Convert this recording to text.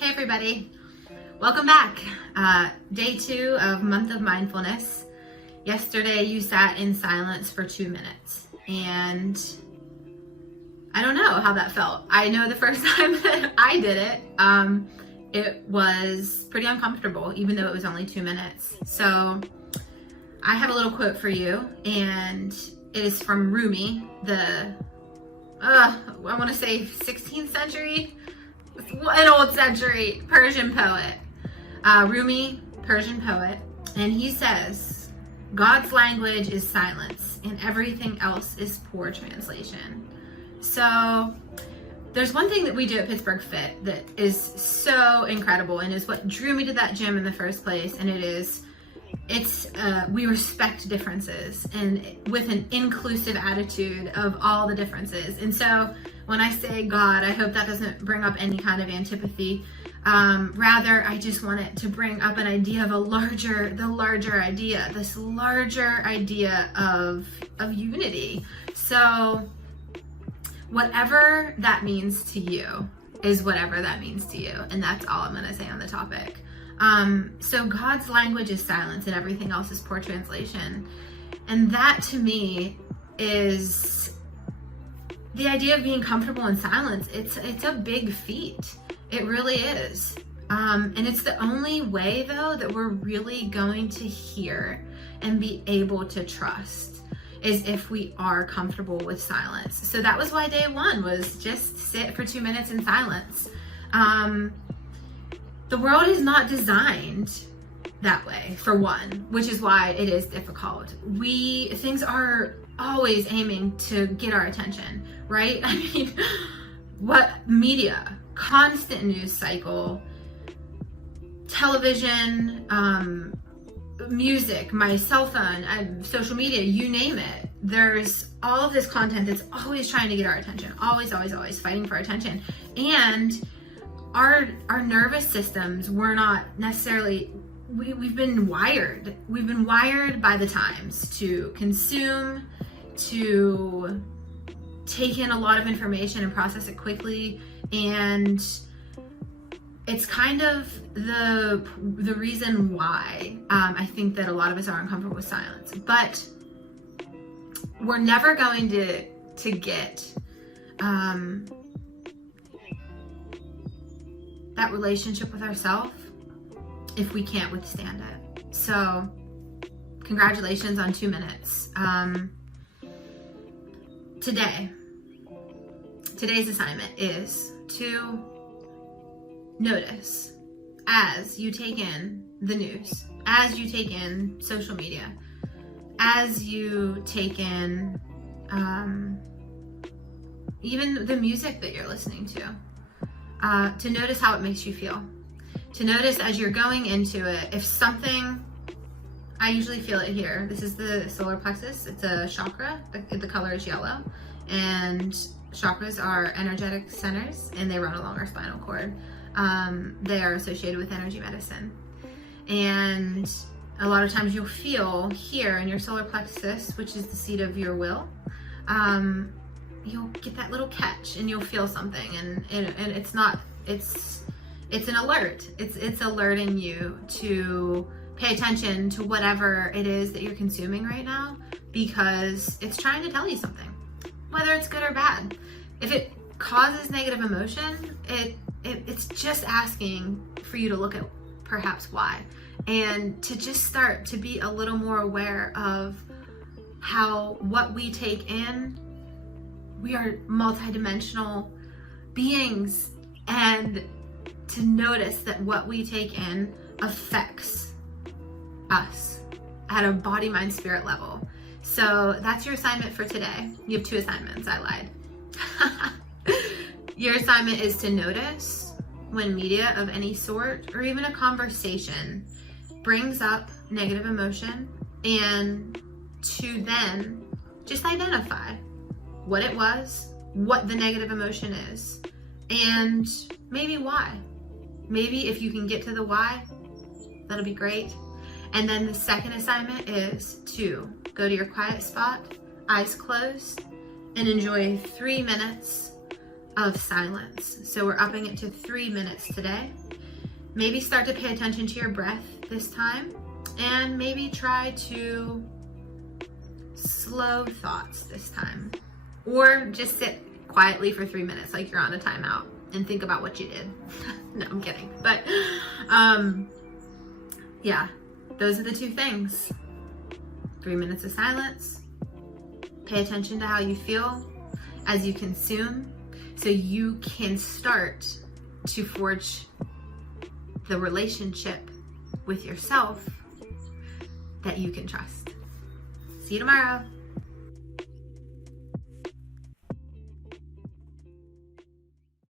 Hey everybody, welcome back. Day 2 of month of mindfulness. Yesterday you sat in silence for 2 minutes and I don't know how that felt. I know the first time that I did it was pretty uncomfortable, even though it was only 2 minutes. So I have a little quote for you, and it is from RUMI, I want to say 16th century, an old century Persian poet. RUMI, Persian poet, and he says, God's language is silence and everything else is poor translation. So there's one thing that we do at Pittsburgh Fit that is so incredible and is what drew me to that gym in the first place, and we respect differences and with an inclusive attitude of all the differences. And so when I say God, I hope that doesn't bring up any kind of antipathy. Rather, I just want it to bring up an idea of the larger idea of unity. So whatever that means to you is whatever that means to you. And that's all I'm gonna say on the topic. So God's language is silence and everything else is poor translation. And that to me is the idea of being comfortable in silence. It's a big feat. It really is. And it's the only way though that we're really going to hear and be able to trust is if we are comfortable with silence. So that was why day 1 was just sit for 2 minutes in silence. The world is not designed that way, for one, which is why it is difficult. Things are always aiming to get our attention, right? I mean, what media, constant news cycle, television, music, my cell phone, social media, you name it. There's all of this content that's always trying to get our attention, always fighting for attention. And our nervous systems, we're not necessarily, we've been wired by the times to consume, to take in a lot of information and process it quickly. And it's kind of the reason why I think that a lot of us are uncomfortable with silence. But we're never going to get that relationship with ourselves if we can't withstand it. So congratulations on 2 minutes. Today's assignment is to notice as you take in the news, as you take in social media, as you take in even the music that you're listening to notice how it makes you feel. To notice as you're going into it, if something, I usually feel it here. This is the solar plexus. It's a chakra. The color is yellow. And chakras are energetic centers and they run along our spinal cord. They are associated with energy medicine. And a lot of times you'll feel here in your solar plexus, which is the seat of your will, you'll get that little catch and you'll feel something, and it's an alert. It's alerting you to pay attention to whatever it is that you're consuming right now, because it's trying to tell you something, whether it's good or bad. If it causes negative emotion, it's just asking for you to look at perhaps why, and to just start to be a little more aware of how what we take in, we are multidimensional beings, and to notice that what we take in affects us at a body, mind, spirit level. So that's your assignment for today. You have 2 assignments, I lied. Your assignment is to notice when media of any sort or even a conversation brings up negative emotion, and to then just identify what it was, what the negative emotion is, and maybe why. Maybe if you can get to the why, that'll be great. And then the second assignment is to go to your quiet spot, eyes closed, and enjoy 3 minutes of silence. So we're upping it to 3 minutes today. Maybe start to pay attention to your breath this time, and maybe try to slow thoughts this time. Or just sit quietly for 3 minutes like you're on a timeout and think about what you did. No, I'm kidding. But yeah, those are the two things. 3 minutes of silence. Pay attention to how you feel as you consume, so you can start to forge the relationship with yourself that you can trust. See you tomorrow.